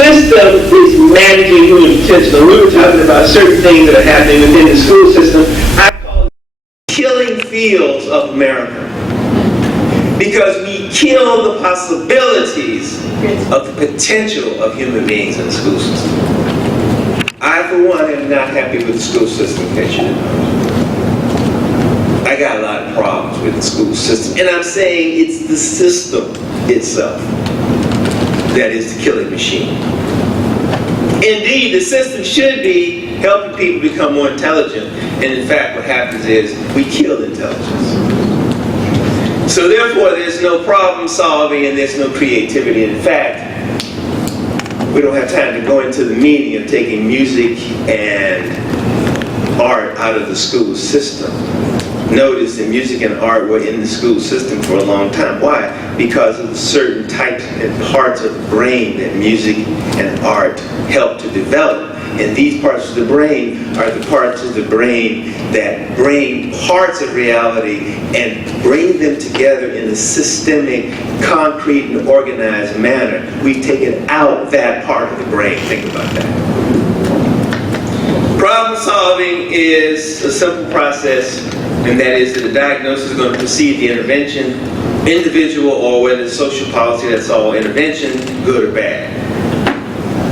system is managing human potential. We were talking about certain things that are happening within the school system. I call it killing fields of America. Because we kill the possibilities of the potential of human beings in the school system. I, for one, am not happy with the school system, in case you didn't know. I got a lot of problems with the school system. And I'm saying it's the system itself that is the killing machine. Indeed, the system should be helping people become more intelligent. And in fact, what happens is we kill intelligence. So therefore, there's no problem solving and there's no creativity. In fact, we don't have time to go into the meaning of taking music and art out of the school system. Notice that music and art were in the school system for a long time. Why? Because of the certain types and parts of the brain that music and art help to develop. And these parts of the brain are the parts of the brain that bring parts of reality and bring them together in a systemic, concrete, and organized manner. We've taken out that part of the brain. Think about that. Problem solving is a simple process, and that is that the diagnosis is going to precede the intervention, individual or whether it's social policy, that's all intervention, good or bad.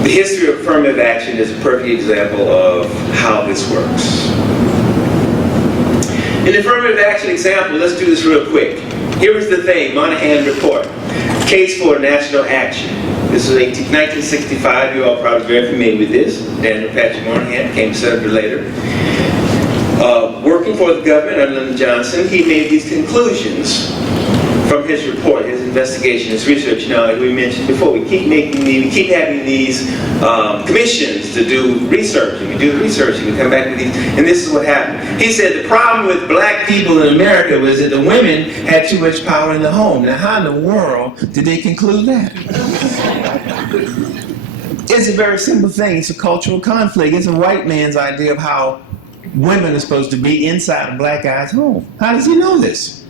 The history of affirmative action is a perfect example of how this works. In the affirmative action example, let's do this real quick. Here is the thing, Moynihan Report, Case for National Action. This was 1965, you're all probably very familiar with this. Daniel Patrick Moynihan became senator later. Working for the government under Lyndon Johnson, he made these conclusions from his report, his investigation, his research. Now, like we mentioned before, we keep having these commissions to do research, and we do the research, and we come back with these, and this is what happened. He said the problem with black people in America was that the women had too much power in the home. Now, how in the world did they conclude that? It's a very simple thing. It's a cultural conflict. It's a white man's idea of how women are supposed to be inside a black guy's home. How does he know this?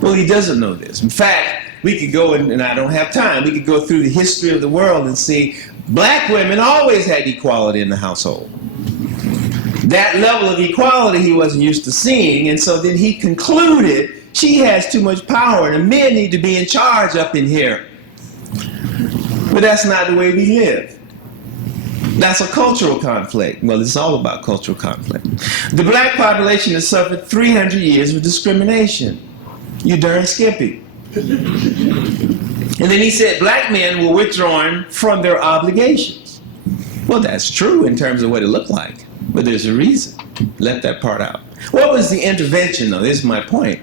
Well, he doesn't know this. In fact, we could go, and I don't have time, we could go through the history of the world and see black women always had equality in the household. That level of equality he wasn't used to seeing, and so then he concluded she has too much power and the men need to be in charge up in here. But that's not the way we live. That's a cultural conflict. Well, it's all about cultural conflict. The black population has suffered 300 years of discrimination. You darn skippy. And then he said black men were withdrawing from their obligations. Well, that's true in terms of what it looked like, but there's a reason. Let that part out. What was the intervention, though? This is my point.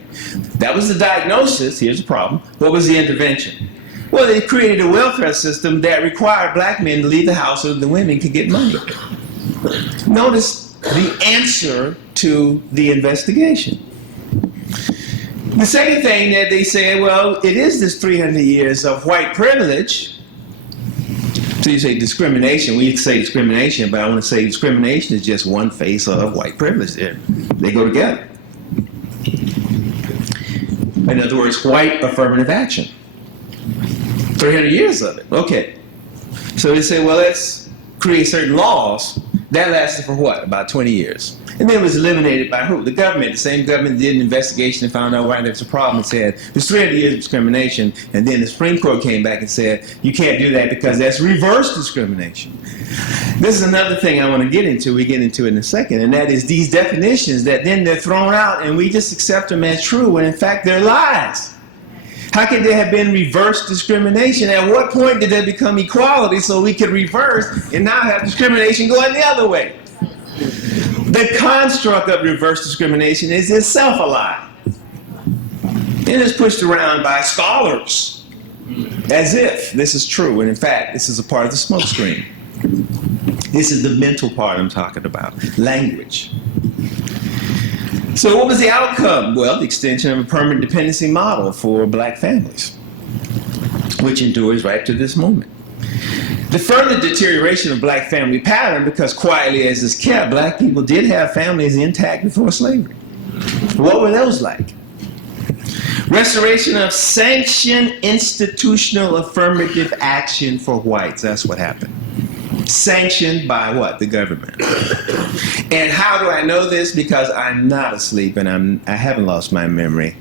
That was the diagnosis. Here's the problem. What was the intervention? Well, they created a welfare system that required black men to leave the house so the women could get money. Notice the answer to the investigation. The second thing that they said, well, it is this 300 years of white privilege. So you say discrimination. We say discrimination, but I want to say discrimination is just one face of white privilege there. They go together. In other words, white affirmative action. 300 years of it. Okay. So they say, well, let's create certain laws. That lasted for what? About 20 years. And then it was eliminated by who? The government. The same government did an investigation and found out why there was a problem and said, there's 300 years of discrimination. And then the Supreme Court came back and said, you can't do that because that's reverse discrimination. This is another thing I want to get into. We get into it in a second. And that is these definitions that then they're thrown out and we just accept them as true when in fact they're lies. How could there have been reverse discrimination? At what point did there become equality so we could reverse and now have discrimination going the other way? The construct of reverse discrimination is itself a lie. It is pushed around by scholars as if this is true, and in fact, this is a part of the smokescreen. This is the mental part I'm talking about, language. So what was the outcome? Well, the extension of a permanent dependency model for black families, which endures right to this moment. The further deterioration of black family pattern, because quietly as it's kept, black people did have families intact before slavery. What were those like? Restoration of sanctioned institutional affirmative action for whites. That's what happened. sanctioned by what? The government. And how do I know this? Because I'm not asleep and I haven't lost my memory.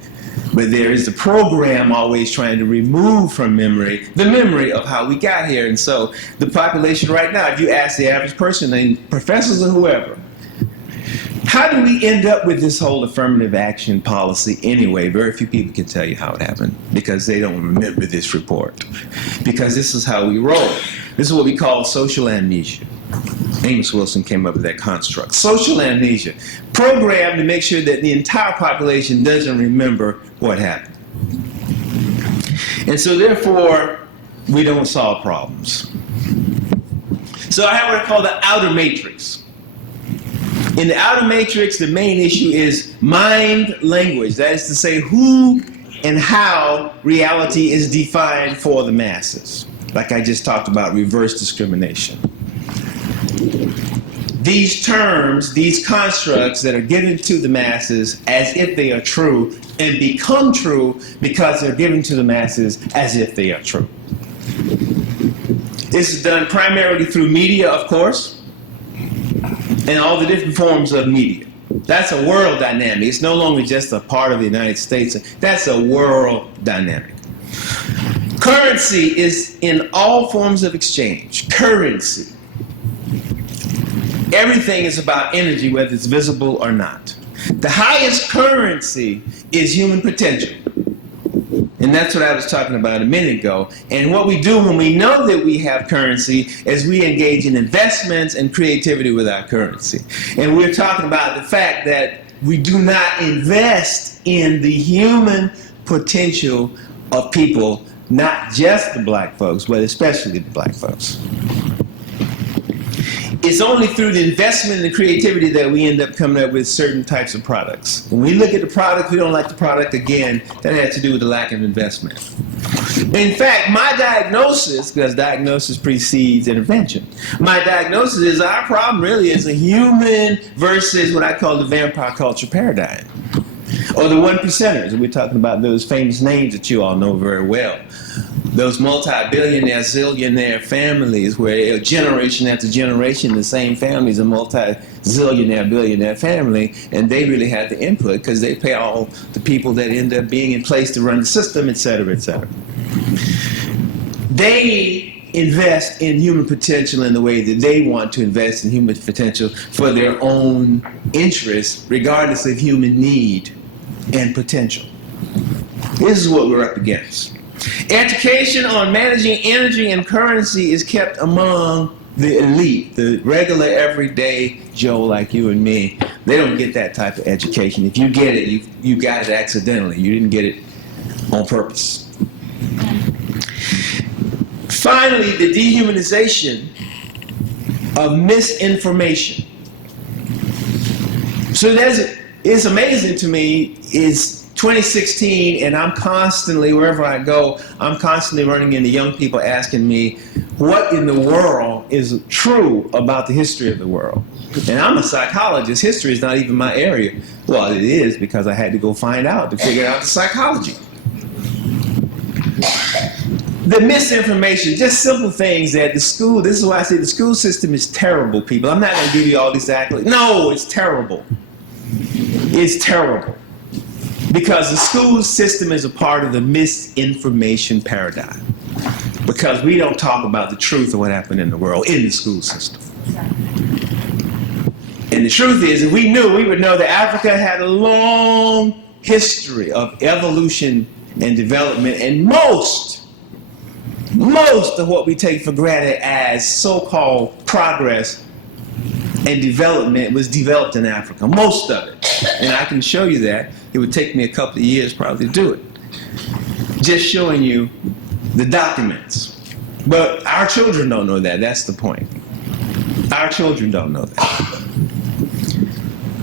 But there is a program always trying to remove from memory the memory of how we got here. And so the population right now, if you ask the average person, and professors or whoever, how do we end up with this whole affirmative action policy anyway? Very few people can tell you how it happened because they don't remember this report. Because this is how we roll. This is what we call social amnesia. Amos Wilson came up with that construct. Social amnesia. Programmed to make sure that the entire population doesn't remember what happened. And so therefore, we don't solve problems. So I have what I call the outer matrix. In the outer matrix, the main issue is mind language. That is to say, who and how reality is defined for the masses. Like I just talked about, reverse discrimination. These terms, these constructs that are given to the masses as if they are true and become true because they're given to the masses as if they are true. This is done primarily through media, of course, and all the different forms of media. That's a world dynamic. It's no longer just a part of the United States. That's a world dynamic. Currency is in all forms of exchange. Currency. Everything is about energy, whether it's visible or not. The highest currency is human potential. And that's what I was talking about a minute ago. And what we do when we know that we have currency is we engage in investments and creativity with our currency. And we're talking about the fact that we do not invest in the human potential of people, not just the black folks, but especially the black folks. It's only through the investment and the creativity that we end up coming up with certain types of products. When we look at the product, we don't like the product, again, that has to do with the lack of investment. In fact, my diagnosis, because diagnosis precedes intervention, my diagnosis is our problem really is a human versus what I call the vampire culture paradigm. Or the one percenters. We're talking about those famous names that you all know very well. Those multi-billionaire, zillionaire families where generation after generation, the same family is a multi-zillionaire, billionaire family, and they really have the input because they pay all the people that end up being in place to run the system, et cetera, et cetera. They invest in human potential in the way that they want to invest in human potential for their own interests, regardless of human need and potential. This is what we're up against. Education on managing energy and currency is kept among the elite, the regular, everyday Joe like you and me. They don't get that type of education. If you get it, you got it accidentally. You didn't get it on purpose. Finally, the dehumanization of misinformation. So it's amazing to me, is 2016, and I'm constantly, wherever I go, I'm constantly running into young people asking me, what in the world is true about the history of the world? And I'm a psychologist. History is not even my area. Well, it is, because I had to go find out to figure out the psychology. The misinformation, just simple things that the school, this is why I say the school system is terrible, people. I'm not going to give you all these accolades. No, it's terrible. It's terrible. Because the school system is a part of the misinformation paradigm. Because we don't talk about the truth of what happened in the world in the school system. And the truth is, if we knew, we would know that Africa had a long history of evolution and development, and most of what we take for granted as so-called progress and development was developed in Africa. Most of it. And I can show you that. It would take me a couple of years probably to do it. Just showing you the documents. But our children don't know that. That's the point. Our children don't know that.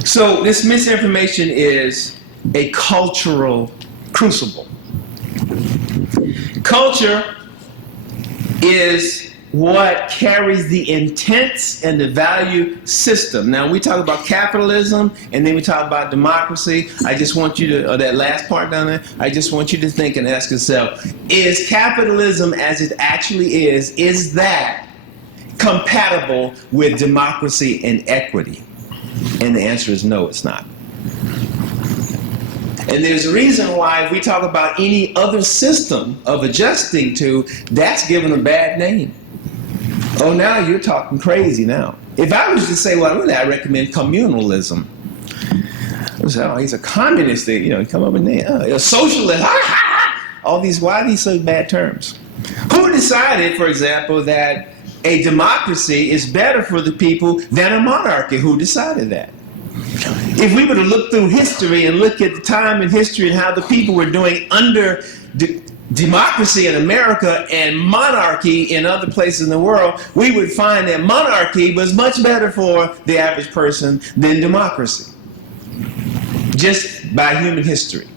So this misinformation is a cultural crucible. Culture is what carries the intents and the value system. Now, we talk about capitalism, and then we talk about democracy. I just want you to, that last part down there, I just want you to think and ask yourself, is capitalism as it actually is that compatible with democracy and equity? And the answer is no, it's not. And there's a reason why if we talk about any other system of adjusting to, that's given a bad name. Oh, now you're talking crazy now. If I was to say, well, really, I recommend communalism. I would say, oh, he's a communist. You know, come up with a socialist. All these, why are these such bad terms? Who decided, for example, that a democracy is better for the people than a monarchy? Who decided that? If we were to look through history and look at the time in history and how the people were doing under democracy in America and monarchy in other places in the world, we would find that monarchy was much better for the average person than democracy, just by human history.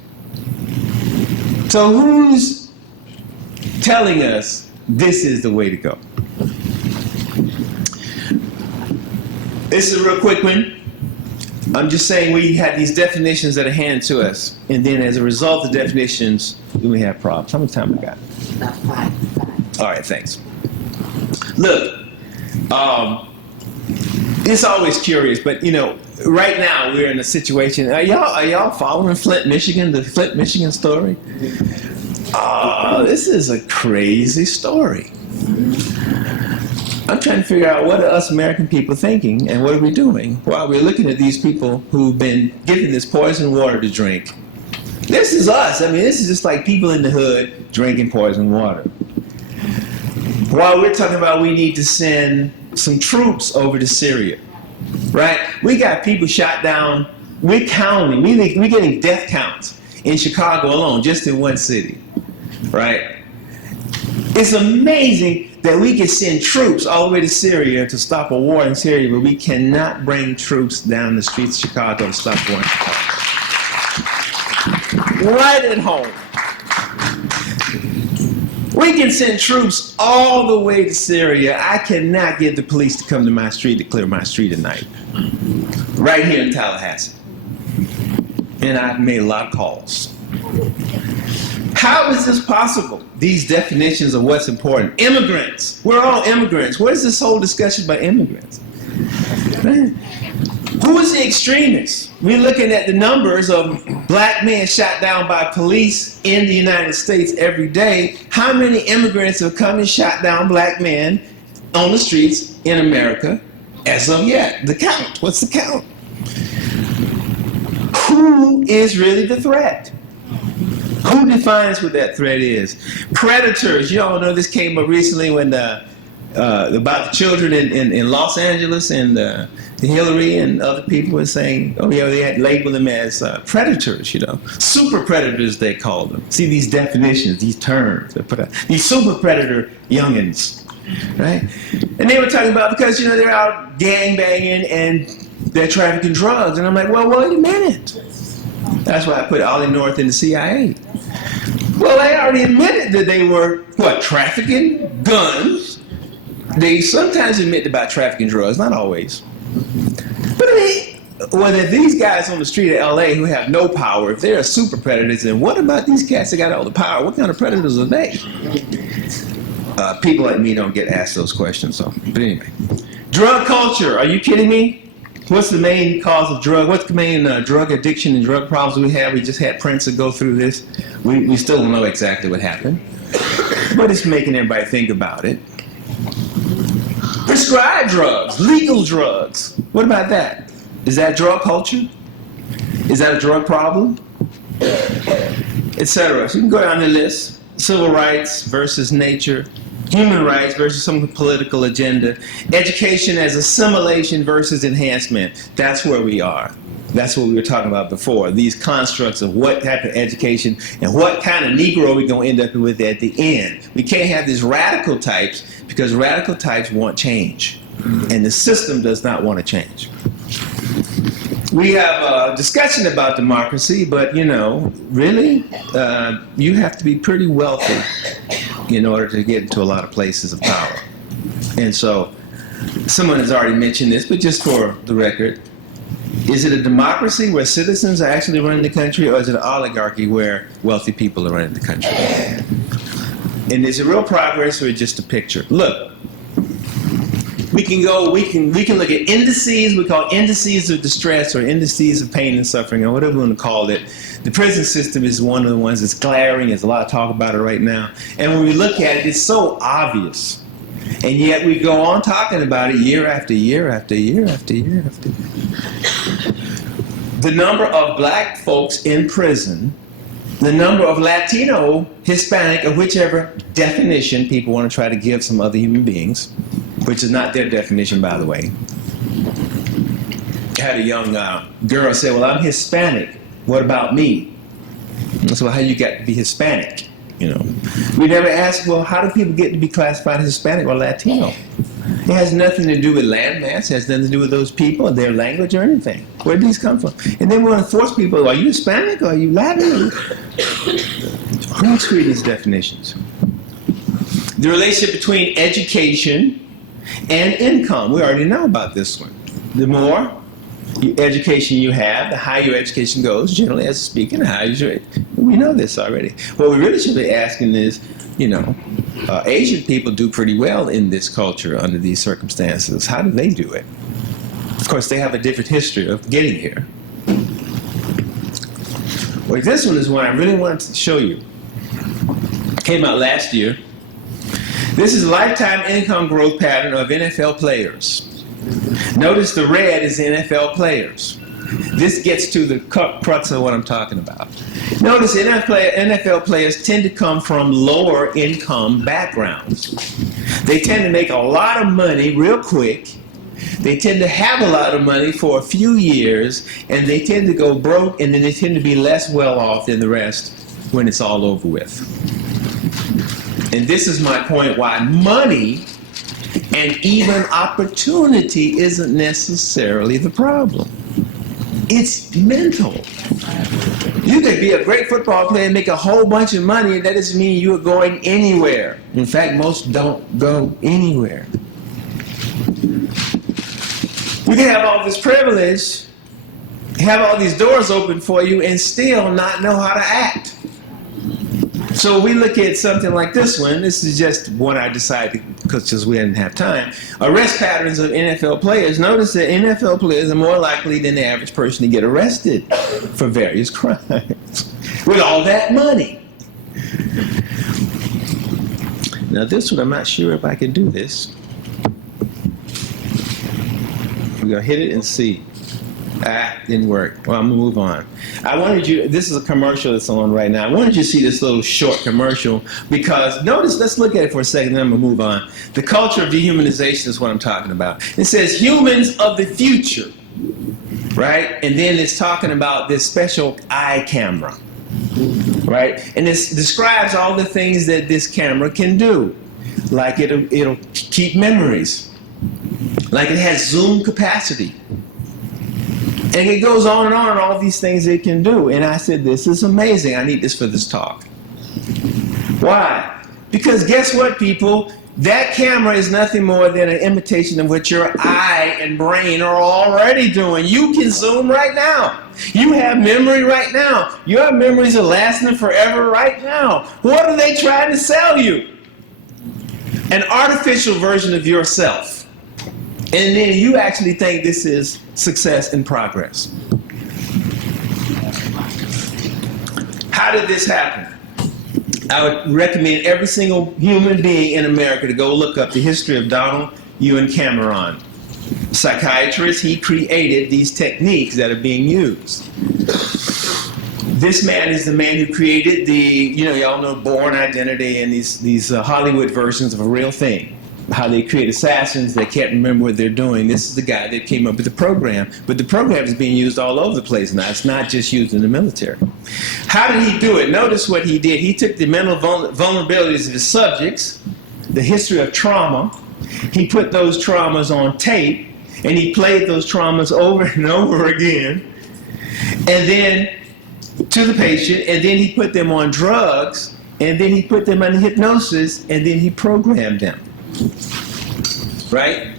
So who's telling us this is the way to go? This is a real quick one. I'm just saying we had these definitions that are handed to us, and then as a result of the definitions, we have problems. How much time we got? About five. All right, thanks. Look, it's always curious, but you know, right now we're in a situation. Are y'all following Flint, Michigan? The Flint, Michigan story? This is a crazy story. I'm trying to figure out what are us American people thinking and what are we doing while we're looking at these people who've been given this poison water to drink. This is us. I mean, this is just like people in the hood drinking poison water. While we're talking about we need to send some troops over to Syria, right? We got people shot down. We're counting. We're getting death counts in Chicago alone, just in one city, right? It's amazing that we can send troops all the way to Syria to stop a war in Syria, but we cannot bring troops down the streets of Chicago to stop war in Chicago. Right at home. We can send troops all the way to Syria. I cannot get the police to come to my street to clear my street at night. Right here in Tallahassee. And I've made a lot of calls. How is this possible? These definitions of what's important. Immigrants. We're all immigrants. What is this whole discussion about immigrants? Who is the extremist? We're looking at the numbers of black men shot down by police in the United States every day. How many immigrants have come and shot down black men on the streets in America as of yet? The count. What's the count? Who is really the threat? Who defines what that threat is? Predators. You all know this came up recently when about the children in Los Angeles and Hillary and other people were saying, oh yeah, they had labeled them as predators, you know. Super predators, they called them. See these definitions, these terms. They put out, these super predator youngins, right? And they were talking about, because, you know, they're out gang banging and they're trafficking drugs. And I'm like, well, wait a minute. That's why I put Ollie North in the CIA. Well, they already admitted that they were, what, trafficking guns. They sometimes admit about trafficking drugs, not always. But I mean, well, if these guys on the street of LA who have no power, if they're super predators, then what about these cats that got all the power? What kind of predators are they? People like me don't get asked those questions, so, but anyway. Drug culture, are you kidding me? What's the main cause of what's the main drug addiction and drug problems we have? We just had Prince go through this. We still don't know exactly what happened, but it's making everybody think about it. Prescribed drugs, legal drugs. What about that? Is that drug culture? Is that a drug problem? Etc. So you can go down the list. Civil rights versus nature. Human rights versus some political agenda. Education as assimilation versus enhancement. That's where we are. That's what we were talking about before. These constructs of what type of education and what kind of Negro we're going to end up with at the end. We can't have these radical types because radical types want change. And the system does not want to change. We have a discussion about democracy, but you know, really, you have to be pretty wealthy in order to get into a lot of places of power. And so, someone has already mentioned this, but just for the record, is it a democracy where citizens are actually running the country, or is it an oligarchy where wealthy people are running the country? And is it real progress or just a picture? Look, We can look at indices, we call indices of distress or indices of pain and suffering or whatever we want to call it. The prison system is one of the ones that's glaring. There's a lot of talk about it right now. And when we look at it, it's so obvious. And yet we go on talking about it year after year after year after year after year. The number of black folks in prison, the number of Latino, Hispanic, or whichever definition people want to try to give some other human beings, which is not their definition, by the way. I had a young girl say, well, I'm Hispanic. What about me? I said, well, how you got to be Hispanic? You know, we never ask, well, how do people get to be classified as Hispanic or Latino? It has nothing to do with landmass. It has nothing to do with those people or their language or anything. Where did these come from? And then we want to force people, are you Hispanic or are you Latin? Who's creating these definitions? The relationship between education and income. We already know about this one. The more education you have, the higher your education goes, generally as speaking, the higher your, we know this already. What we really should be asking is, you know, Asian people do pretty well in this culture under these circumstances. How do they do it? Of course, they have a different history of getting here. Well, this one is one I really wanted to show you. Came out last year. This is a lifetime income growth pattern of NFL players. Notice the red is NFL players. This gets to the crux of what I'm talking about. Notice NFL players tend to come from lower income backgrounds. They tend to make a lot of money real quick. They tend to have a lot of money for a few years, and they tend to go broke, and then they tend to be less well off than the rest when it's all over with. And this is my point why money and even opportunity isn't necessarily the problem. It's mental. You could be a great football player and make a whole bunch of money, and that doesn't mean you're going anywhere. In fact, most don't go anywhere. You can have all this privilege, have all these doors open for you, and still not know how to act. So we look at something like this one. This is just one I decided because we didn't have time. Arrest patterns of NFL players. Notice that NFL players are more likely than the average person to get arrested for various crimes with all that money. Now this one, I'm not sure if I can do this. We're going to hit it and see. Didn't work. Well, I'm going to move on. I wanted you, this is a commercial that's on right now. I wanted you to see this little short commercial because, notice, let's look at it for a second, then I'm going to move on. The culture of dehumanization is what I'm talking about. It says humans of the future, right? And then it's talking about this special eye camera, right? And this describes all the things that this camera can do. Like it'll keep memories. Like it has zoom capacity. And it goes on and on, all these things it can do. And I said, this is amazing. I need this for this talk. Why? Because guess what, people? That camera is nothing more than an imitation of what your eye and brain are already doing. You can zoom right now. You have memory right now. Your memories are lasting forever right now. What are they trying to sell you? An artificial version of yourself. And then you actually think this is success and progress. How did this happen? I would recommend every single human being in America to go look up the history of Donald Ewan Cameron. Psychiatrist, he created these techniques that are being used. This man is the man who created the, y'all know Bourne Identity and these Hollywood versions of a real thing. How they create assassins that can't remember what they're doing. This is the guy that came up with the program. But the program is being used all over the place now. It's not just used in the military. How did he do it? Notice what he did. He took the mental vulnerabilities of his subjects, the history of trauma. He put those traumas on tape, and he played those traumas over and over again. And then to the patient, and then he put them on drugs, and then he put them under hypnosis, and then he programmed them. Right?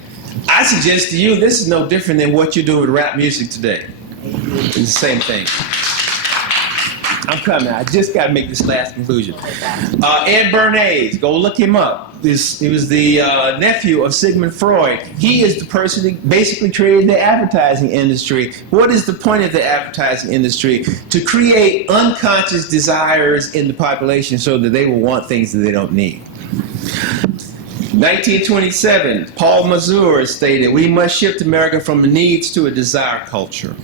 I suggest to you, this is no different than what you do with rap music today. It's the same thing. I'm coming. I just got to make this last conclusion. Ed Bernays, go look him up. He was the nephew of Sigmund Freud. He is the person who basically created the advertising industry. What is the point of the advertising industry? To create unconscious desires in the population so that they will want things that they don't need. 1927, Paul Mazur stated, "We must shift America from a needs to a desire culture."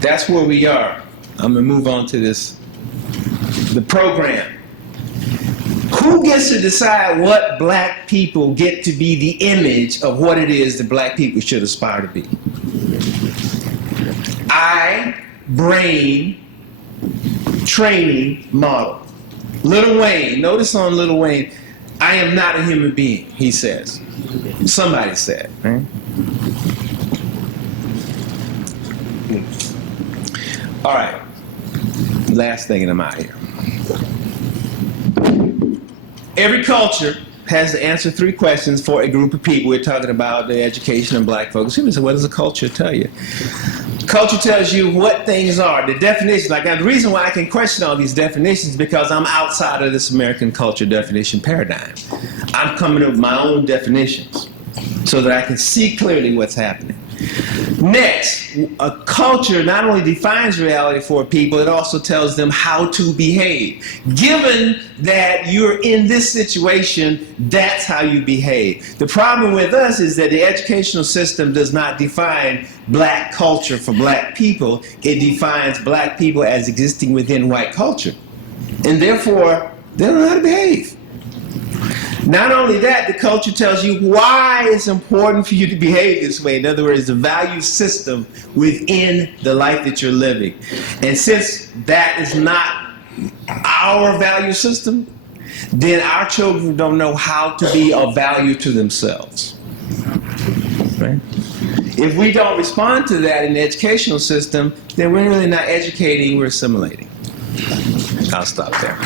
That's where we are. I'm going to move on to this. The program. Who gets to decide what black people get to be the image of what it is that black people should aspire to be? Eye, brain, training, model. Lil Wayne, notice on Lil Wayne, "I am not a human being," he says. Somebody said, right? All right, last thing and I'm out here. Every culture has to answer 3 questions for a group of people. We're talking about the education of black folks. People say, what does a culture tell you? Culture tells you what things are, the definitions. Like, the reason why I can question all these definitions is because I'm outside of this American culture definition paradigm. I'm coming up with my own definitions so that I can see clearly what's happening. Next, a culture not only defines reality for people, it also tells them how to behave. Given that you're in this situation, that's how you behave. The problem with us is that the educational system does not define black culture for black people. It defines black people as existing within white culture. And therefore, they don't know how to behave. Not only that, the culture tells you why it's important for you to behave this way. In other words, the value system within the life that you're living. And since that is not our value system, then our children don't know how to be of value to themselves. Right? If we don't respond to that in the educational system, then we're really not educating, we're assimilating. I'll stop there.